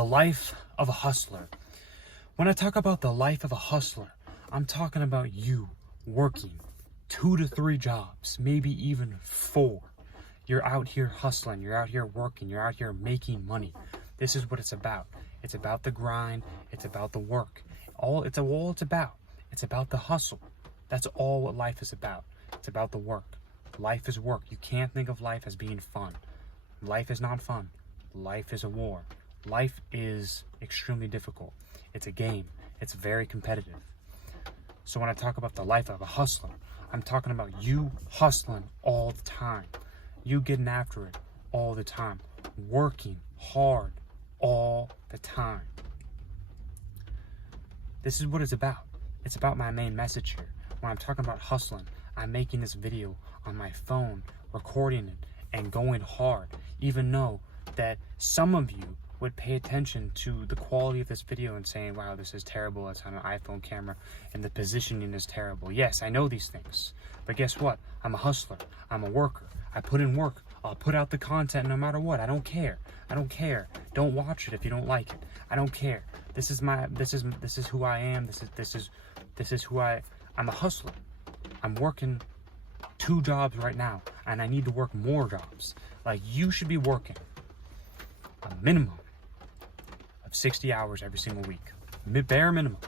The life of a hustler. When I talk about the life of a hustler, I'm talking about you working 2 to 3 jobs, maybe even 4. You're out here hustling, you're out here working, you're out here making money. This is what it's about. It's about the grind, it's about the work. It's about. It's about the hustle. That's all what life is about. It's about the work. Life is work. You can't think of life as being fun. Life is not fun. Life is a war. Life is extremely difficult. It's a game. It's very competitive. So when I talk about the life of a hustler, I'm talking about you hustling all the time. You getting after it all the time. Working hard all the time. This is what it's about. It's about my main message here. When I'm talking about hustling, I'm making this video on my phone, recording it, and going hard, even though that some of you would pay attention to the quality of this video and saying, wow, this is terrible, it's on an iPhone camera, and the positioning is terrible. Yes, I know these things, but guess what? I'm a hustler, I'm a worker, I put in work, I'll put out the content no matter what. I don't care. Don't watch it if you don't like it. I don't care. This is who I am. I'm a hustler. I'm working 2 jobs right now, and I need to work more jobs. Like, you should be working a minimum of 60 hours every single week. Bare minimum.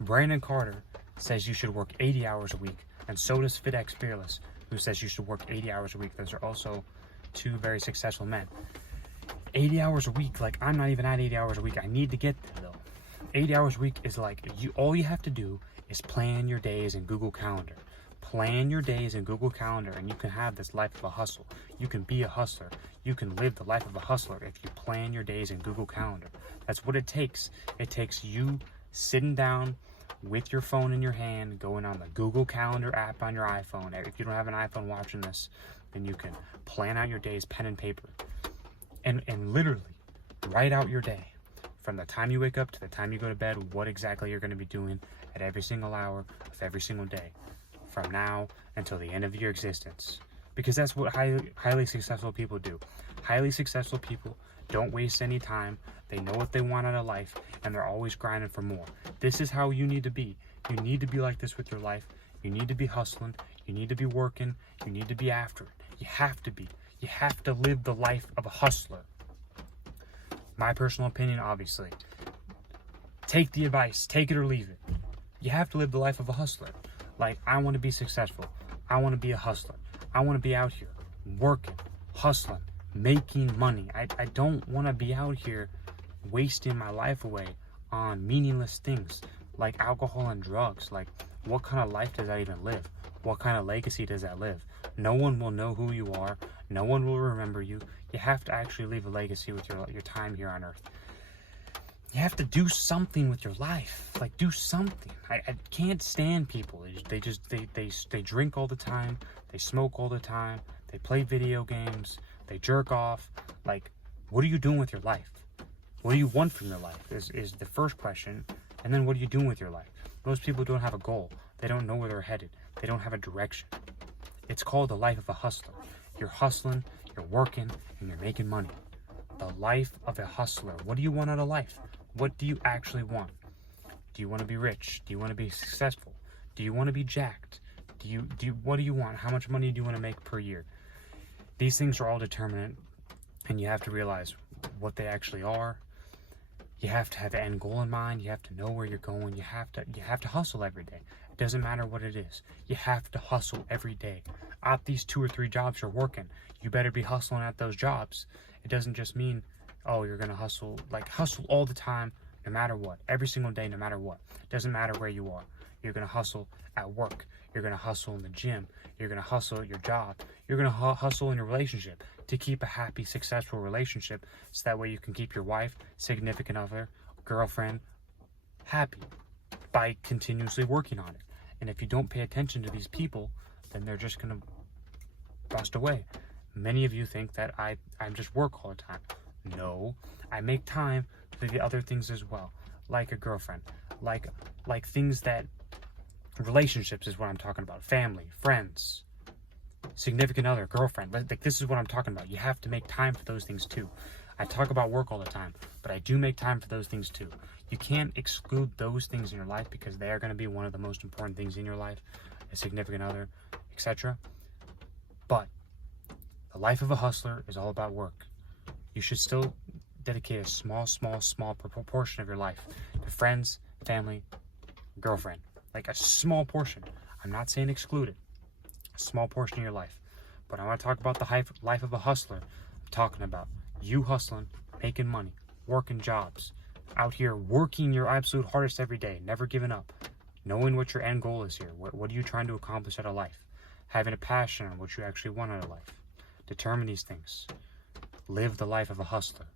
Brandon Carter says you should work 80 hours a week, and so does FitX Fearless, who says you should work 80 hours a week. Those are also 2 very successful men. 80 hours a week, like, I'm not even at 80 hours a week. I need to get there, though. 80 hours a week is like, all you have to do is plan your days in Google Calendar. Plan your days in Google Calendar, and you can have this life of a hustle. You can be a hustler. You can live the life of a hustler if you plan your days in Google Calendar. That's what it takes. It takes you sitting down with your phone in your hand, going on the Google Calendar app on your iPhone. If you don't have an iPhone watching this, then you can plan out your days, pen and paper, and literally write out your day. From the time you wake up to the time you go to bed, what exactly you're going to be doing at every single hour of every single day, from now until the end of your existence. Because that's what highly successful people do. Highly successful people don't waste any time. They know what they want out of life, and they're always grinding for more. This is how you need to be. You need to be like this with your life. You need to be hustling. You need to be working. You need to be after it. You have to be. You have to live the life of a hustler. My personal opinion, obviously. Take the advice. Take it or leave it. You have to live the life of a hustler. Like, I want to be successful. I want to be a hustler. I want to be out here working, hustling, making money. I don't want to be out here wasting my life away on meaningless things like alcohol and drugs. Like, what kind of life does that even live? What kind of legacy does that live? No one will know who you are. No one will remember you. You have to actually leave a legacy with your time here on Earth. You have to do something with your life. Like, do something. I can't stand people. They drink all the time. They smoke all the time. They play video games. They jerk off. Like, what are you doing with your life? What do you want from your life is the first question. And then what are you doing with your life? Most people don't have a goal. They don't know where they're headed. They don't have a direction. It's called the life of a hustler. You're hustling, you're working, and you're making money. The life of a hustler. What do you want out of life? What do you actually want? Do you want to be rich? Do you want to be successful? Do you want to be jacked? What do you want? How much money do you want to make per year? These things are all determinate, and you have to realize what they actually are. You have to have an end goal in mind. You have to know where you're going. You have to hustle every day. It doesn't matter what it is. You have to hustle every day. At these 2 or 3 jobs you're working, you better be hustling at those jobs. It doesn't just mean, oh, you're gonna hustle all the time, no matter what, every single day, no matter what. It doesn't matter where you are. You're gonna hustle at work. You're gonna hustle in the gym. You're gonna hustle at your job. You're gonna hustle in your relationship to keep a happy, successful relationship, so that way you can keep your wife, significant other, girlfriend happy by continuously working on it. And if you don't pay attention to these people, then they're just gonna bust away. Many of you think that I just work all the time. No, I make time for the other things as well, like a girlfriend, like things that, relationships is what I'm talking about, family, friends, significant other, girlfriend. Like, this is what I'm talking about. You have to make time for those things too. I talk about work all the time, but I do make time for those things too. You can't exclude those things in your life because they are going to be one of the most important things in your life, a significant other, etc. But the life of a hustler is all about work. You should still dedicate a small proportion of your life to friends, family, girlfriend. Like a small portion. I'm not saying exclude it. A small portion of your life. But I want to talk about the life of a hustler. I'm talking about you hustling, making money, working jobs, out here working your absolute hardest every day, never giving up, knowing what your end goal is here. What are you trying to accomplish out of life? Having a passion on what you actually want out of life. Determine these things. Live the life of a hustler.